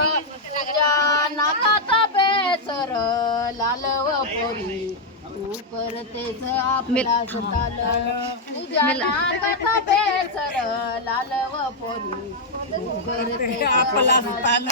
तुझ्या नाकात बेसर लालव पोरी तू करतेस आपला सुताल तुझ्या नाकात बेसर लालव पोरी तू करतेस आपला सुताल